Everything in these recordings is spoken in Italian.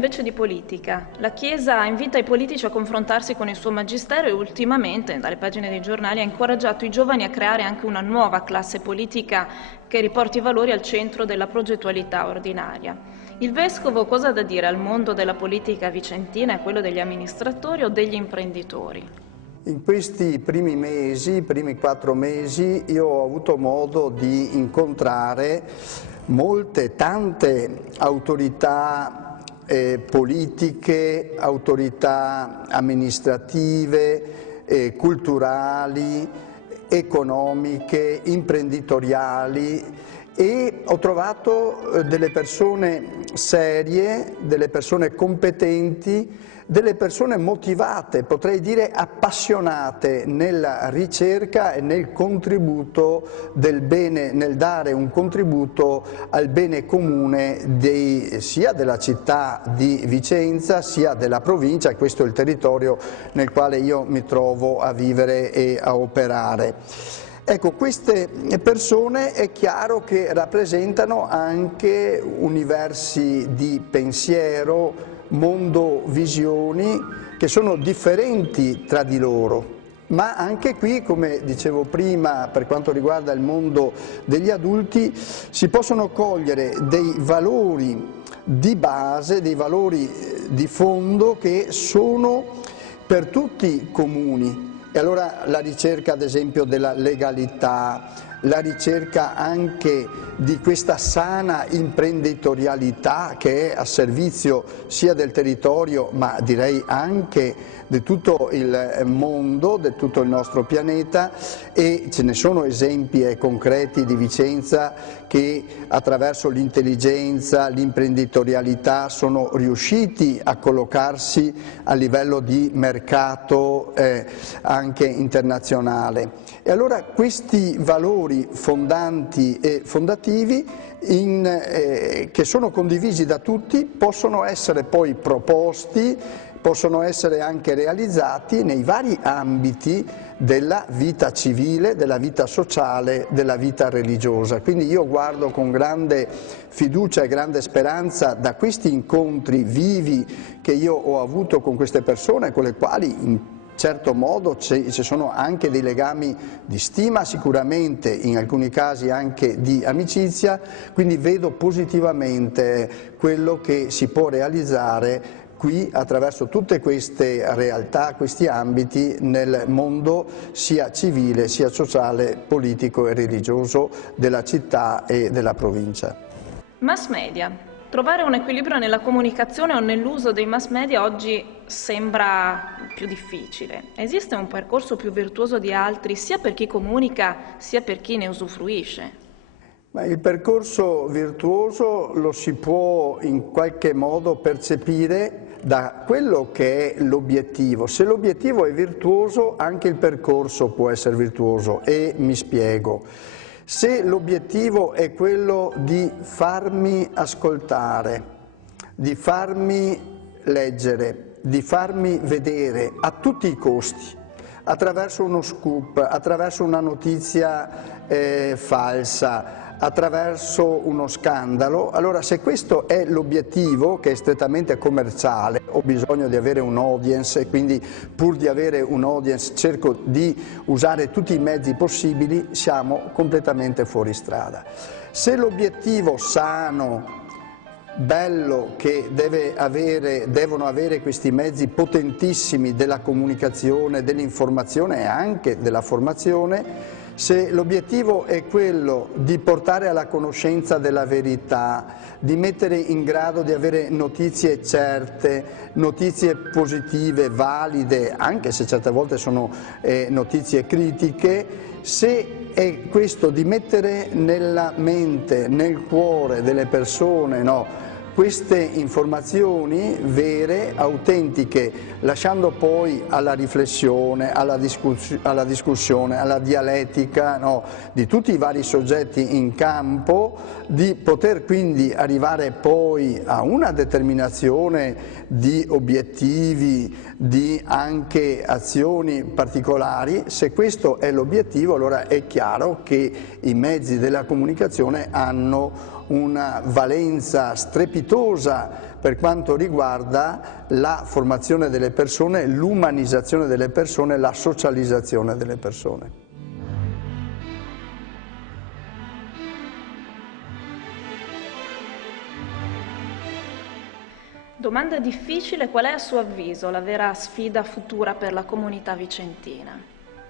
invece di politica. La Chiesa invita i politici a confrontarsi con il suo magistero e ultimamente, dalle pagine dei giornali, ha incoraggiato i giovani a creare anche una nuova classe politica che riporti i valori al centro della progettualità ordinaria. Il Vescovo cosa ha da dire al mondo della politica vicentina, a quello degli amministratori o degli imprenditori? In questi primi mesi, i primi 4 mesi, io ho avuto modo di incontrare tante autorità politiche, autorità amministrative, culturali, economiche, imprenditoriali, e ho trovato delle persone serie, delle persone competenti, delle persone motivate, potrei dire appassionate nella ricerca e nel contributo del bene, nel dare un contributo al bene comune sia della città di Vicenza sia della provincia, e questo è il territorio nel quale io mi trovo a vivere e a operare. Ecco, queste persone è chiaro che rappresentano anche universi di pensiero, mondovisioni che sono differenti tra di loro, ma anche qui, come dicevo prima, per quanto riguarda il mondo degli adulti, si possono cogliere dei valori di base, dei valori di fondo che sono per tutti comuni. E allora la ricerca ad esempio della legalità, la ricerca anche di questa sana imprenditorialità che è a servizio sia del territorio ma direi anche di tutto il mondo, di tutto il nostro pianeta, e ce ne sono esempi concreti di Vicenza che attraverso l'intelligenza, l'imprenditorialità sono riusciti a collocarsi a livello di mercato anche internazionale. E allora questi valori fondanti e fondativi che sono condivisi da tutti possono essere poi proposti, possono essere anche realizzati nei vari ambiti della vita civile, della vita sociale, della vita religiosa. Quindi io guardo con grande fiducia e grande speranza da questi incontri vivi che io ho avuto con queste persone, con le quali in certo modo ci sono anche dei legami di stima, sicuramente in alcuni casi anche di amicizia, quindi vedo positivamente quello che si può realizzare qui attraverso tutte queste realtà, questi ambiti nel mondo sia civile, sia sociale, politico e religioso della città e della provincia. Mass media. Trovare un equilibrio nella comunicazione o nell'uso dei mass media oggi sembra più difficile. Esiste un percorso più virtuoso di altri sia per chi comunica sia per chi ne usufruisce? Ma il percorso virtuoso lo si può in qualche modo percepire da quello che è l'obiettivo. Se l'obiettivo è virtuoso, anche il percorso può essere virtuoso, e mi spiego. Se l'obiettivo è quello di farmi ascoltare, di farmi leggere, di farmi vedere a tutti i costi, attraverso uno scoop, attraverso una notizia falsa, attraverso uno scandalo, allora se questo è l'obiettivo, che è strettamente commerciale, ho bisogno di avere un audience e quindi pur di avere un audience cerco di usare tutti i mezzi possibili, siamo completamente fuori strada. Se l'obiettivo sano, bello, che devono avere questi mezzi potentissimi della comunicazione, dell'informazione e anche della formazione, se l'obiettivo è quello di portare alla conoscenza della verità, di mettere in grado di avere notizie certe, notizie positive, valide, anche se certe volte sono notizie critiche, se è questo di mettere nella mente, nel cuore delle persone, queste informazioni vere, autentiche, lasciando poi alla riflessione, alla discussione, alla dialettica di tutti i vari soggetti in campo, di poter quindi arrivare poi a una determinazione di obiettivi, di anche azioni particolari. Se questo è l'obiettivo, allora è chiaro che i mezzi della comunicazione hanno una valenza strepitosa per quanto riguarda la formazione delle persone, l'umanizzazione delle persone, la socializzazione delle persone. Domanda difficile, qual è a suo avviso la vera sfida futura per la comunità vicentina?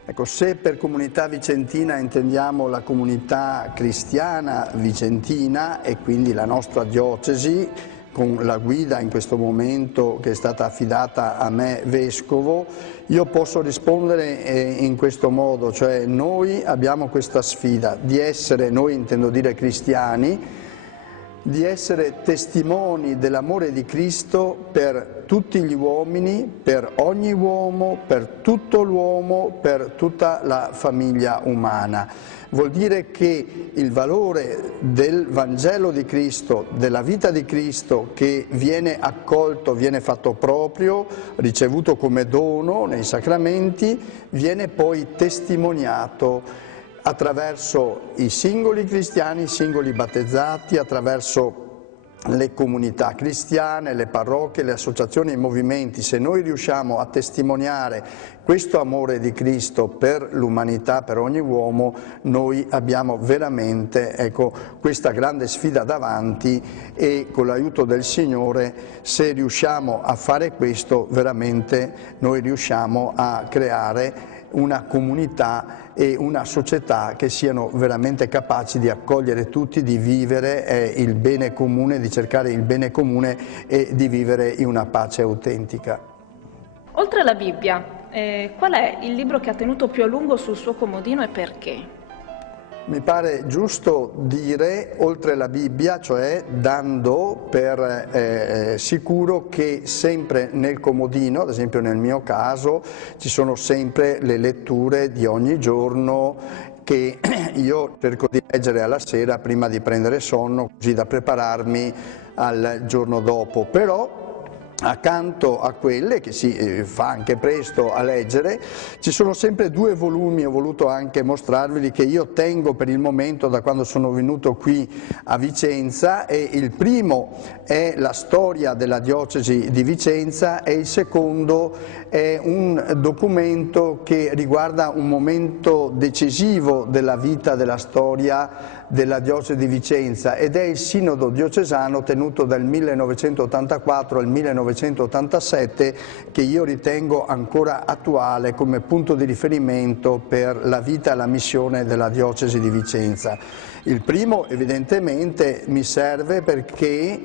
Ecco, se per comunità vicentina intendiamo la comunità cristiana vicentina e quindi la nostra diocesi, con la guida in questo momento che è stata affidata a me vescovo, io posso rispondere in questo modo, cioè noi abbiamo questa sfida di essere, noi intendo dire cristiani, di essere testimoni dell'amore di Cristo per tutti gli uomini, per ogni uomo, per tutto l'uomo, per tutta la famiglia umana. Vuol dire che il valore del Vangelo di Cristo, della vita di Cristo che viene accolto, viene fatto proprio, ricevuto come dono nei sacramenti, viene poi testimoniato attraverso i singoli cristiani, i singoli battezzati, attraverso le comunità cristiane, le parrocchie, le associazioni e i movimenti. Se noi riusciamo a testimoniare questo amore di Cristo per l'umanità, per ogni uomo, noi abbiamo veramente, ecco, questa grande sfida davanti e con l'aiuto del Signore, se riusciamo a fare questo, veramente noi riusciamo a creare una comunità e una società che siano veramente capaci di accogliere tutti, di vivere il bene comune, di cercare il bene comune e di vivere in una pace autentica. Oltre alla Bibbia, qual è il libro che ha tenuto più a lungo sul suo comodino e perché? Mi pare giusto dire, oltre la Bibbia, cioè dando per sicuro che sempre nel comodino, ad esempio nel mio caso, ci sono sempre le letture di ogni giorno che io cerco di leggere alla sera prima di prendere sonno, così da prepararmi al giorno dopo. Però accanto a quelle, che si fa anche presto a leggere, ci sono sempre due volumi, ho voluto anche mostrarveli, che io tengo per il momento da quando sono venuto qui a Vicenza, e il primo è la storia della diocesi di Vicenza e il secondo è un documento che riguarda un momento decisivo della vita, della storia della diocesi di Vicenza, ed è il sinodo diocesano tenuto dal 1984 al 1987, che io ritengo ancora attuale come punto di riferimento per la vita e la missione della diocesi di Vicenza. Il primo evidentemente mi serve perché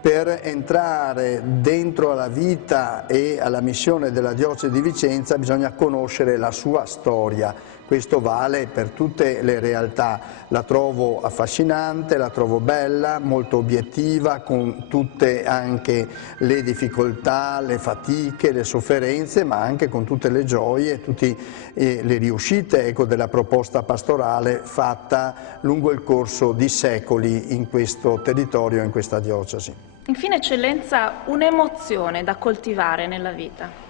per entrare dentro alla vita e alla missione della diocesi di Vicenza bisogna conoscere la sua storia. Questo vale per tutte le realtà, la trovo affascinante, la trovo bella, molto obiettiva, con tutte anche le difficoltà, le fatiche, le sofferenze, ma anche con tutte le gioie, tutte le riuscite, ecco, della proposta pastorale fatta lungo il corso di secoli in questo territorio, in questa diocesi. Infine, Eccellenza, un'emozione da coltivare nella vita.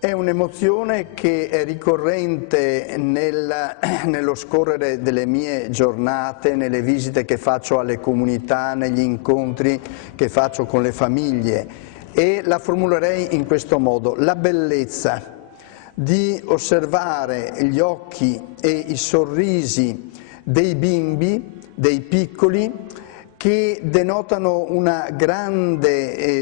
È un'emozione che è ricorrente nello scorrere delle mie giornate, nelle visite che faccio alle comunità, negli incontri che faccio con le famiglie, e la formulerei in questo modo: la bellezza di osservare gli occhi e i sorrisi dei bimbi, dei piccoli, che denotano un grande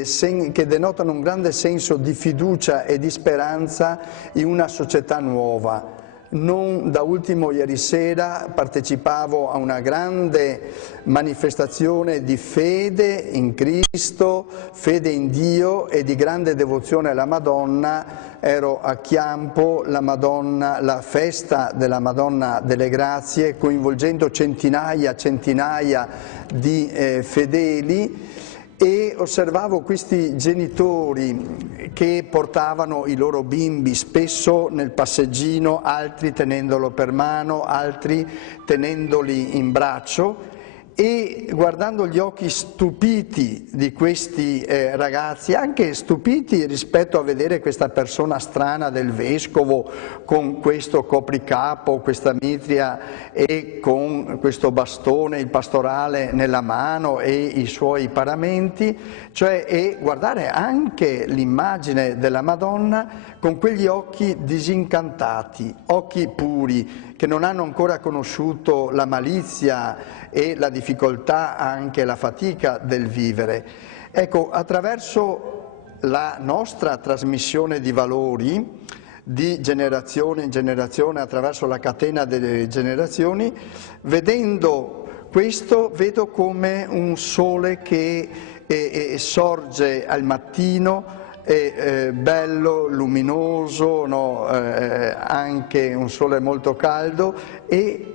senso di fiducia e di speranza in una società nuova. Non da ultimo ieri sera partecipavo a una grande manifestazione di fede in Cristo, fede in Dio e di grande devozione alla Madonna. Ero a Chiampo, la festa della Madonna delle Grazie, coinvolgendo centinaia di fedeli, e osservavo questi genitori che portavano i loro bimbi spesso nel passeggino, altri tenendolo per mano, altri tenendoli in braccio, e guardando gli occhi stupiti di questi ragazzi, anche stupiti rispetto a vedere questa persona strana del vescovo con questo copricapo, questa mitria e con questo bastone, il pastorale nella mano e i suoi paramenti, cioè e guardare anche l'immagine della Madonna con quegli occhi disincantati, occhi puri, che non hanno ancora conosciuto la malizia e la difficoltà, anche la fatica del vivere. Ecco, attraverso la nostra trasmissione di valori, di generazione in generazione, attraverso la catena delle generazioni, vedendo questo, vedo come un sole che sorge al mattino, bello, luminoso, no? Anche un sole molto caldo, e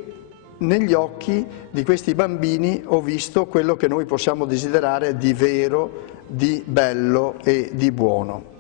negli occhi di questi bambini ho visto quello che noi possiamo desiderare di vero, di bello e di buono.